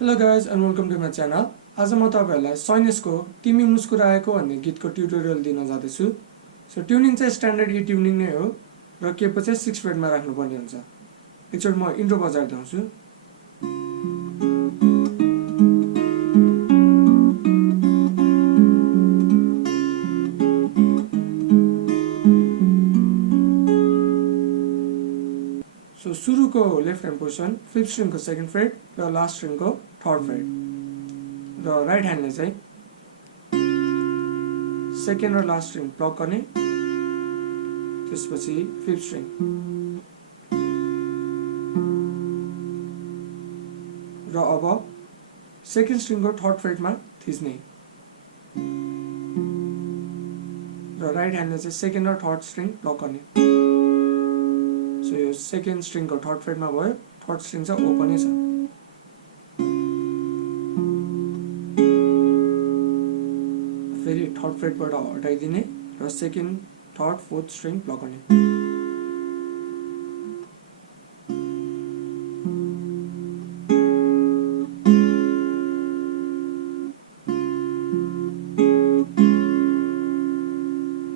Hello guys and welcome to my channel. आज म तपाईहरुलाई सैनेशको तिमी मुस्कुराएको भन्ने गीतको ट्युटोरियल दिन जाँदैछु। सो ट्युनिङ चाहिँ स्ट्यान्डर्ड ई ट्युनिङ नै हो र केपो चाहिँ 6 फ्रेटमा राख्नु पर्ने हुन्छ। एकचोटी म इन्ट्रो बजाएर देखाउँछु। सो सुरुको left hand position 5th स्ट्रिङको 2nd fret र लास्ट स्ट्रिङको 3rd फ्रेट र राइट ह्यान्डले चाहिँ 2nd र लास्ट स्ट्रिङ प्लग गर्ने, त्यसपछि 5th स्ट्रिङ र अब 2nd स्ट्रिङको 3rd फ्रेटमा थिच्ने र राइट ह्यान्डले चाहिँ 2nd र 3rd स्ट्रिङ प्लग गर्ने। सो यो 2nd स्ट्रिङको 3rd फ्रेटमा भयो, 3rd स्ट्रिङ चाहिँ ओपनै छ। फेरि 3rd फ्रेटबाट हटाइदिने र 2nd, 3rd, 4th string pluck गर्ने।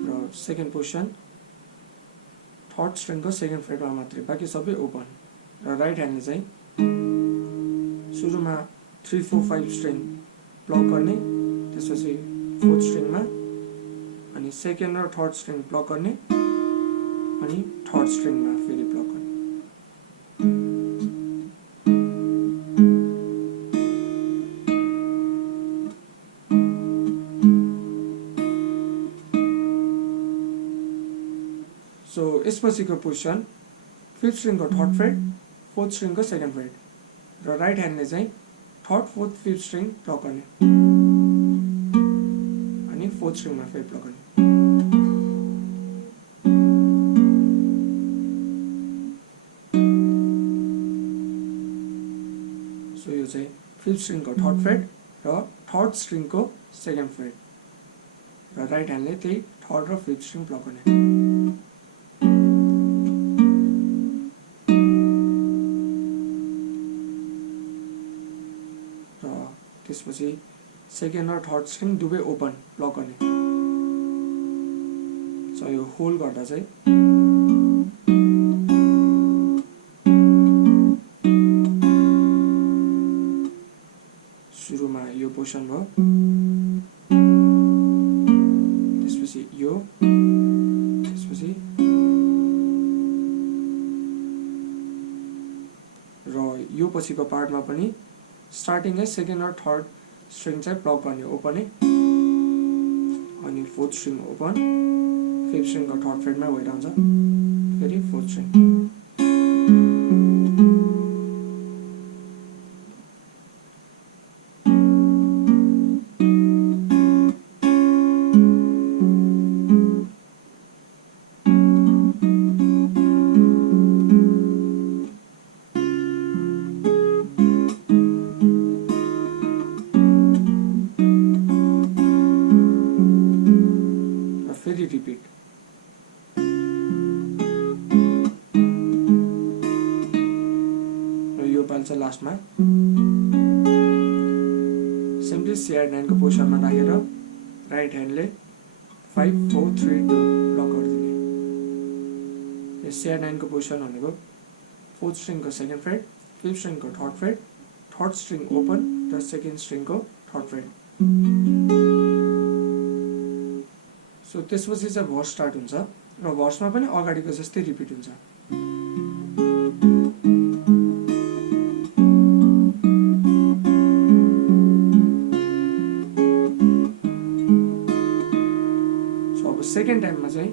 र 2nd पोजिसन 3rd स्ट्रिङको 2nd फ्रेटमा मात्रै, बाँकी सबै ओपन। र राइट ह्यान्डले चाहिँ सुरुमा 3, 4, 5 स्ट्रिङ प्लग गर्ने, त्यसपछि 4th स्ट्रिङमा अनि 2nd र 3rd स्ट्रिङ प्लग गर्ने अनि 3rd स्ट्रिङमा फेरि प्लग गर्ने। सो यसपछिको पोजिसन 5th स्ट्रिङको 3rd फ्रेट, 4th स्ट्रिङको 2nd फ्रेट र राइट ह्यान्डले चाहिँ 3rd, 4th, 5th string pluck गर्ने अनि 4th स्ट्रिङमा फेरि प्लग गर्ने। सो यो चाहिँ 5th स्ट्रिङको 3rd फ्रेट र 3rd स्ट्रिङको 2nd फ्रेट र राइट ह्यान्डले त्यही 3rd र 5th स्ट्रिङ प्लग गर्ने। त्यसपछि 2nd र 3rd स्ट्रिङ दुवै ओपन प्लग गर्ने। सो यो होल्ड गर्दा चाहिँ सुरुमा यो पोजिसन भयो, त्यसपछि यो, त्यसपछि र यो पछिको पार्टमा पनि स्टार्टिङ 2nd र 3rd स्ट्रिङ चाहिँ प्लग गर्ने ओपनै, अनि 4th स्ट्रिङ ओपन, 5th स्ट्रिङको 3rd फ्रेटमा भइरहन्छ, फेरि 4th स्ट्रिङ। फेरि रिपिट। र यो पाल चाहिँ लास्टमा सिम्पली CR9 को पोजिसनमा राखेर राइट ह्यान्डले 5, 4, 3, 2 प्लग गरिदिने। यो CR9 को पोजिसन भनेको 4th स्ट्रिङको 2nd फ्रेट, 5th स्ट्रिङको 3rd freight, 3rd string open र 2nd स्ट्रिङको 3rd फ्रेट। सो त्यसपछि चाहिँ भर्स स्टार्ट हुन्छ र भर्समा पनि अगाडिको जस्तै रिपिट हुन्छ। सो अब 2nd टाइममा चाहिँ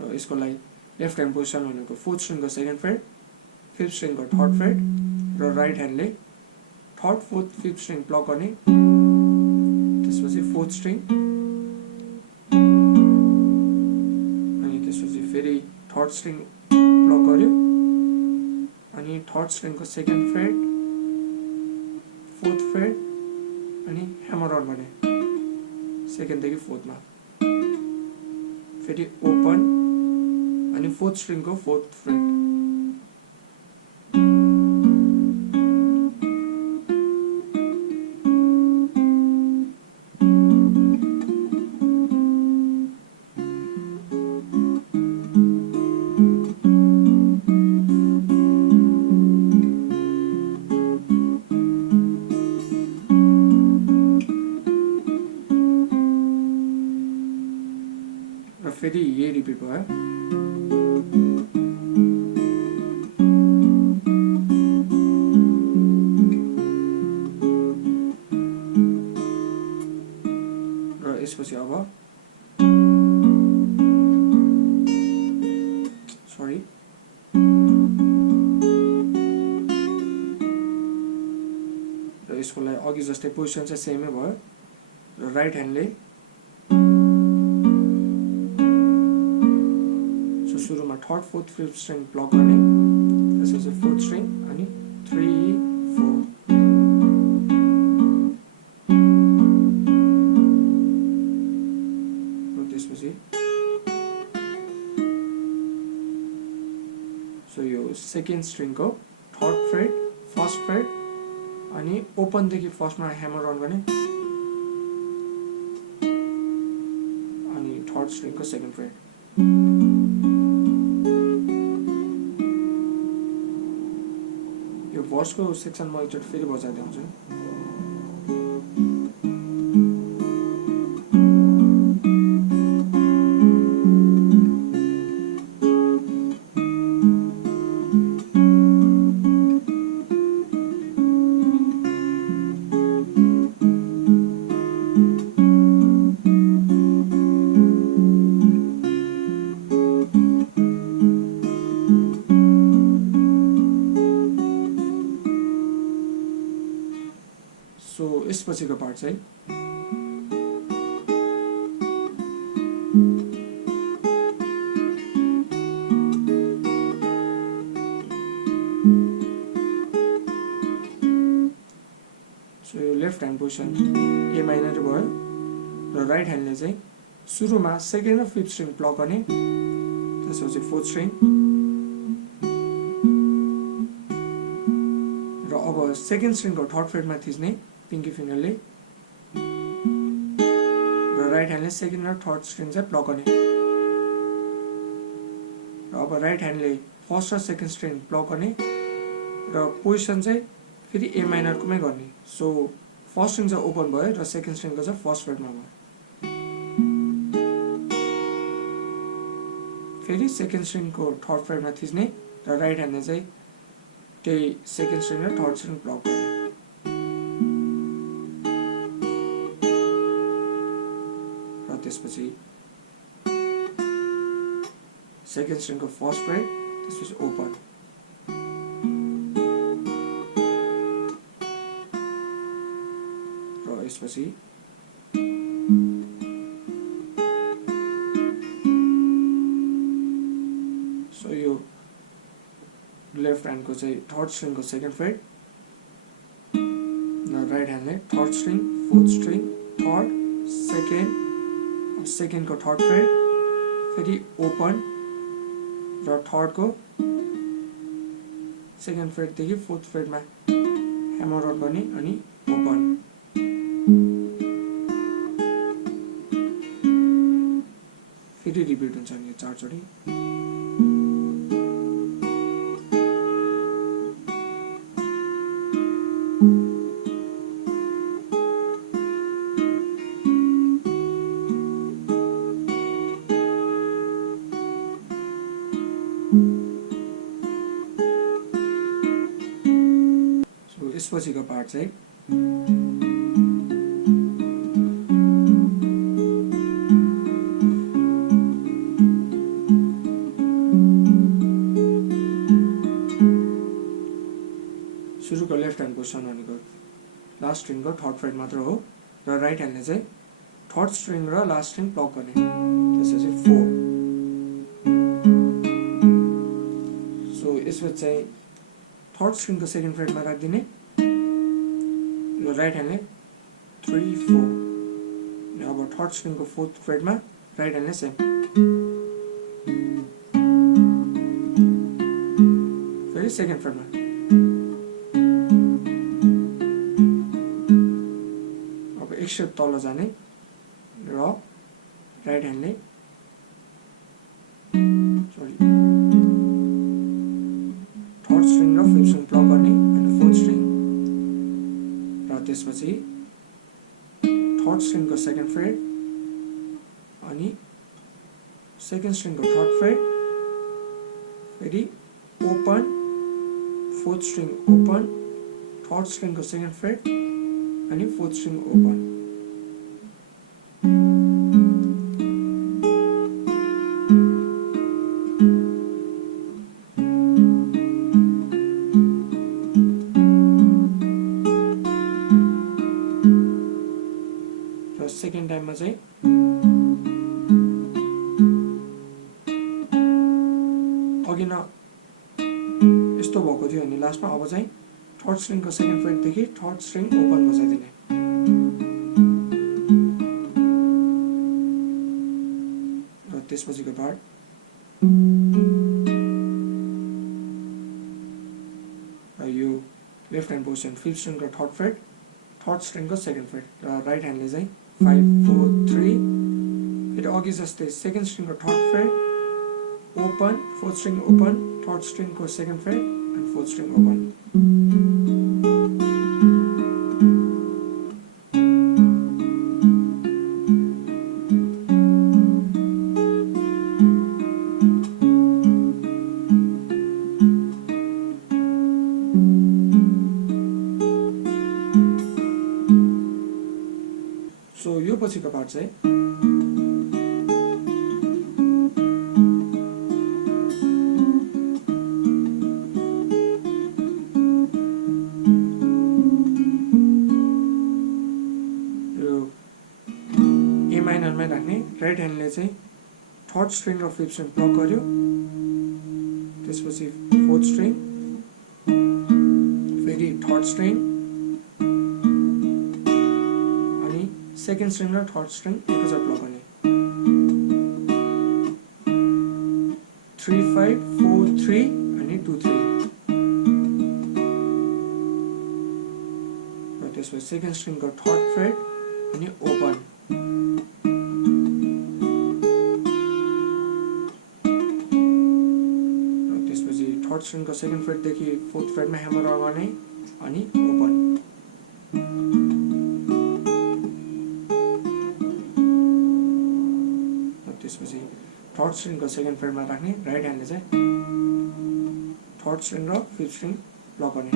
र यसको लागि लेफ्ट ह्यान्ड पोजिसन भनेको 4th स्ट्रिङको 2nd फ्रेट, 5th स्ट्रिङको 3rd फ्रेट र राइट ह्यान्डले 3rd, 4th, 5th string pluck गर्ने, त्यसपछि 4th स्ट्रिङ अनि त्यसपछि फेरि 3rd स्ट्रिङ प्लग गर्यो अनि 3rd स्ट्रिङको 2nd freight, 4th freight अनि ह्यामर अन गर्ने 2nd देखि 4th मा, फेरि ओपन अनि फोर्थ स्ट्रिङको फोर्थ फ्रेट र फेरि यही रिपिट भयो र यसपछि अब सरी र यसको लागि अघि जस्तै पोजिसन चाहिँ सेमै भयो र राइट ह्यान्डले सुरुमा third fourth fifth string pluck गर्ने त्यसपछि फोर्थ स्ट्रिङ अनि 3 4 र त्यसपछि सो यो सेकेन्ड स्ट्रिङको थर्ड फ्रेट फर्स्ट फ्रेट अनि ओपनदेखि फर्स्टमा ह्यामर अन गर्ने अनि थर्ड स्ट्रिङको सेकेन्ड फ्रेट यो भर्सको सेक्सन म एकचोटि फेरि बजाइदिन्छु सो यसपछिको पार्ट चाहिँ सो यो लेफ्ट ह्यान्ड पोजिसन ए माइनर भयो र राइट ह्यान्डले चाहिँ सुरुमा सेकेन्ड र फिफ्थ स्ट्रिङ प्लग गर्ने त्यसपछि फोर्थ स्ट्रिङ र अब सेकेन्ड स्ट्रिङको थर्ड फ्रेटमा थिच्ने पिङ्की फिङ्गरले र राइट ह्यान्डले सेकेन्ड र थर्ड स्ट्रिङ चाहिँ प्लग गर्ने र अब राइट ह्यान्डले फर्स्ट र सेकेन्ड स्ट्रिङ प्लग गर्ने र पोजिसन चाहिँ फेरि ए माइनरकोमै गर्ने सो फर्स्ट स्ट्रिङ चाहिँ ओपन भयो र सेकेन्ड स्ट्रिङको चाहिँ फर्स्ट फ्रेटमा भयो फेरि सेकेन्ड स्ट्रिङको थर्ड फ्रेटमा थिच्ने र राइट ह्यान्डले चाहिँ त्यही सेकेन्ड स्ट्रिङ र थर्ड स्ट्रिङ प्लग गर्ने र त्यसपछि सेकेन्ड स्ट्रिङको फर्स्ट फ्रेट त्यसपछि ओपन र यसपछि सो यो लेफ्ट ह्यान्डको चाहिँ थर्ड स्ट्रिङको सेकेन्ड फ्रेट र राइट ह्यान्डले third string fourth string third सेकेन्डको थर्ड फ्रेट फेरि ओपन र थर्डको सेकेन्ड फ्रेटदेखि फोर्थ फ्रेटमा ह्यामर अन गर्ने अनि ओपन फेरि रिपिट हुन्छ नि यो चारचोटि यसपछिको पार्ट चाहिँ सुरुको लेफ्ट ह्यान्ड पोजिसन भनेको लास्ट स्ट्रिङको थर्ड फ्रेट मात्र हो र राइट ह्यान्डले चाहिँ थर्ड स्ट्रिङ र लास्ट स्ट्रिङ प्लग गर्ने त्यसपछि 4 सो यसपछि चाहिँ थर्ड स्ट्रिङको सेकेन्ड फ्रेटमा राखिदिने र राइट ह्यान्डले 3 4 अब थर्ड स्ट्रिङको फोर्थ फ्रेटमा राइट ह्यान्डले सेम सेकेन्ड फ्रेडमा अब एक स्टेप तल जाने र राइट ह्यान्डले थर्ड स्ट्रिङ र फिफ्थ स्ट्रिङ प्लग गर्ने अनि फोर्थ स्ट्रिङ र त्यसपछि थर्ड स्ट्रिङको सेकेन्ड फ्रेड अनि सेकेन्ड स्ट्रिङको थर्ड फ्रेड फेरि open fourth string open third स्ट्रिङको सेकेन्ड फ्रेड अनि फोर्थ स्ट्रिङ ओपन र सेकेन्ड टाइममा चाहिँ अघि न यस्तो भएको थियो अनि लास्टमा अब चाहिँ थर्ड स्ट्रिङको सेकेन्ड फ्रेडदेखि थर्ड स्ट्रिङ ओपन बजाइदिने र त्यसपछिको पार्ट र यो लेफ्ट ह्यान्ड पोजिसन फिफ्थ स्ट्रिङको थर्ड फ्रेड थर्ड स्ट्रिङको सेकेन्ड फ्रेड र राइट ह्यान्डले चाहिँ 5 4 3 फेरि अघि जस्तै सेकेन्ड स्ट्रिङको third fret open fourth string open third स्ट्रिङको second fret and fourth string open so यो पछिको पार्ट चाहिँ राइट ह्यान्डले चाहिँ थर्ड स्ट्रिङ र फिफ्थ स्ट्रिङ प्लग गर्यो त्यसपछि फोर्थ स्ट्रिङ फेरि थर्ड स्ट्रिङ अनि सेकेन्ड स्ट्रिङ र थर्ड स्ट्रिङ एकैचोटि प्लग गर्ने 3 5 4 3 अनि 2 3 र त्यसपछि सेकेन्ड स्ट्रिङको थर्ड फ्रेड अनि ओपन थर्ड स्ट्रिङको सेकेन्ड फ्रेडदेखि फोर्थ फ्रेडमा ह्यामर गर्ने अनि ओपन त्यसपछि थर्ड स्ट्रिङको सेकेन्ड फ्रेडमा राख्ने राइट ह्यान्डले चाहिँ थर्ड स्ट्रिङ र फिफ्थ स्ट्रिङ प्लग गर्ने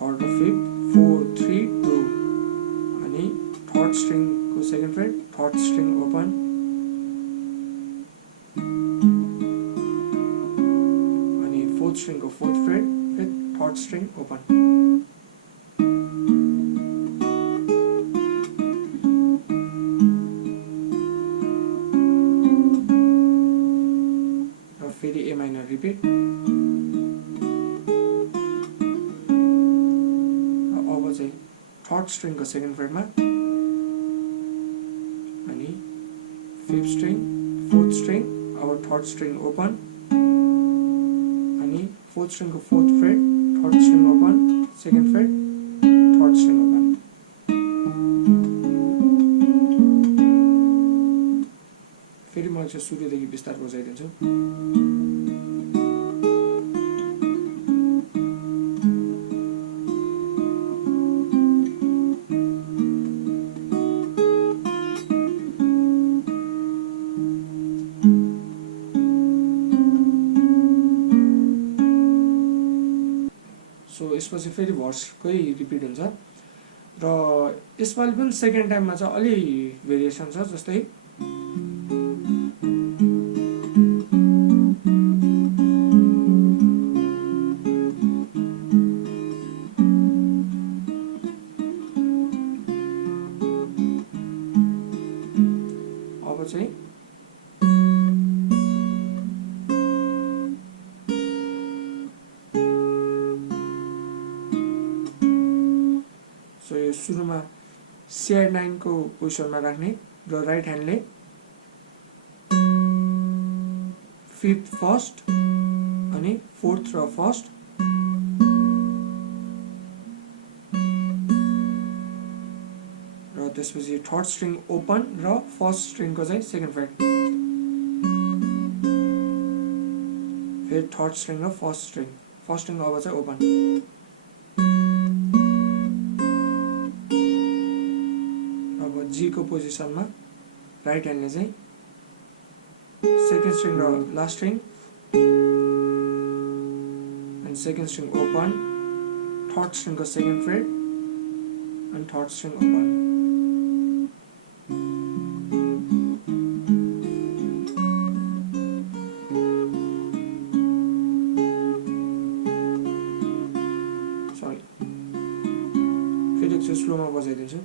थर्ड र फिफ्थ 4 3 2 अनि थर्ड स्ट्रिङको second fret third string open स्ट्रिङको fourth fret with third string open र फेरि ए माइनर रिपिट अब चाहिँ थर्ड स्ट्रिङको सेकेन्ड फ्रेडमा अनि फिफ्थ स्ट्रिङ फोर्थ स्ट्रिङ अब थर्ड स्ट्रिङ ओपन फोर्थ स्ट्रिङको fourth fret third string open second fret third string open फेरि म चाहिँ सुरुदेखि बिस्तार बजाइदिन्छु यसपछि फेरि भर्सकै रिपिट हुन्छ र यसपालि पनि सेकेन्ड टाइममा चाहिँ अलि भेरिएसन छ जस्तै अब चाहिँ सुरुमा CR9 को पोजिसनमा राख्ने र राइट ह्यान्डले फिफ्थ फर्स्ट अनि फोर्थ र फर्स्ट र त्यसपछि थर्ड स्ट्रिङ ओपन र फर्स्ट स्ट्रिङको चाहिँ सेकेन्ड फ्रेट, फेरि थर्ड स्ट्रिङ र फर्स्ट स्ट्रिङ अब चाहिँ ओपन। अब जी को पोजिसनमा राइट ह्यान्डले चाहिँ सेकेन्ड स्ट्रिङ र लास्ट स्ट्रिङ अनि सेकेन्ड स्ट्रिङ ओपन, थर्ड स्ट्रिङको सेकेन्ड फ्रेट अनि थर्ड स्ट्रिङ ओपन। सरी, फेरि एकचोटि स्लोमा बजाइदिन्छु।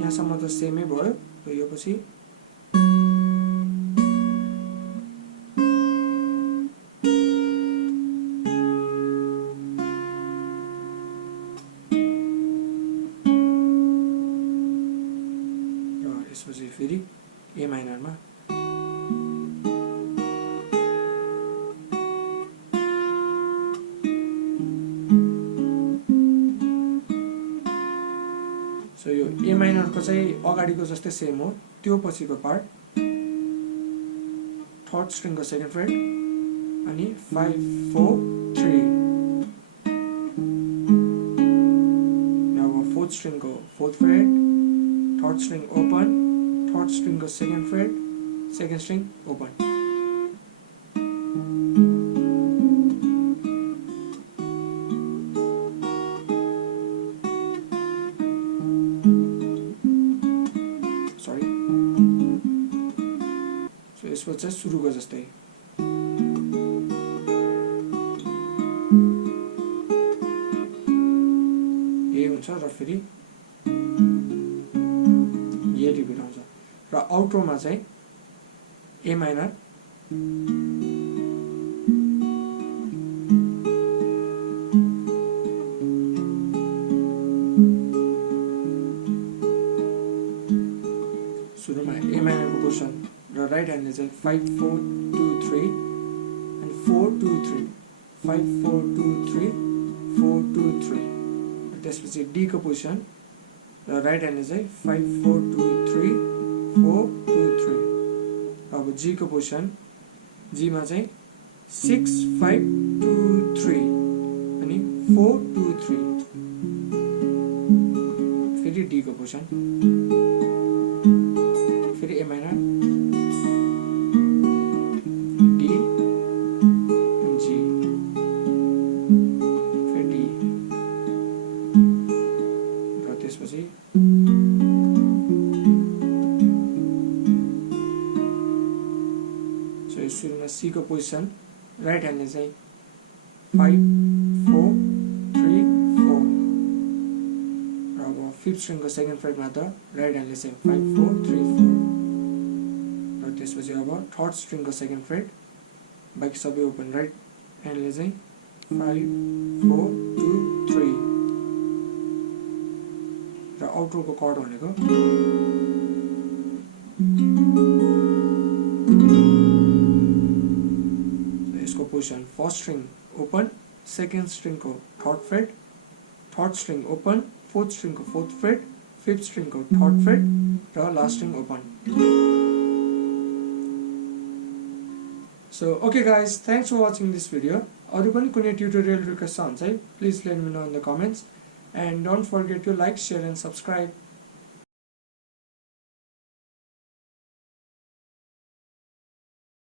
यहाँसम्म त सेमै भयो र यो पछि त्यसपछि फेरि ए माइनरमा सो यो ए माइनरको चाहिँ अगाडिको जस्तै सेम हो, त्यो पछिको पार्ट थर्ड स्ट्रिङको सेकेन्ड फ्रेट अनि 5 4 3 अब फोर्थ स्ट्रिङको fourth fret, third string open, third स्ट्रिङको second fret, second string open. Sorry, so यसको चाहिँ सुरुको जस्तै ए हुन्छ र फेरि ए रिपिट आउँछ र आउटरोमा चाहिँ ए माइनर सुरुमा ए माइनरको पोजिसन र राइट ह्यान्डले चाहिँ 5 4 2 3 अनि 4 2 3 5 4 2 3 4 2 3 त्यसपछि डी को पोजिसन र राइट ह्यान्डले चाहिँ 5 4 2 3 4 2 3। अब जी को पोजिसन, जी मा चाहिँ 6 5 2 3 अनि 4 2 3, फेरि डी को पोजिसन, फेरि ए माइनर डी अनि जी, फेरि डी र त्यसपछि सुरुमा सी को पोजिसन, राइट ह्यान्डले चाहिँ 5 4 3 4 र अब फिफ्थ स्ट्रिङको सेकेन्ड फ्रेटमा त राइट ह्यान्डले चाहिँ 5 4 3 4 र त्यसपछि अब थर्ड स्ट्रिङको सेकेन्ड फ्रेट, बाँकी सबै ओपन, राइट ह्यान्डले चाहिँ 5 4 2 3 र आउटरोको कर्ड भनेको position first string open, second स्ट्रिङको third fret, third string open, fourth स्ट्रिङको फोर्थ फ्रेट, फिफ्थ स्ट्रिङको थर्ड फ्रेट र last string open. So okay guys, thanks for watching this video. अरु पनि कुनै ट्युटोरियल रिक्वेस्ट छ भने चाहिँ please let me know in the comments and don't forget to like, share and subscribe.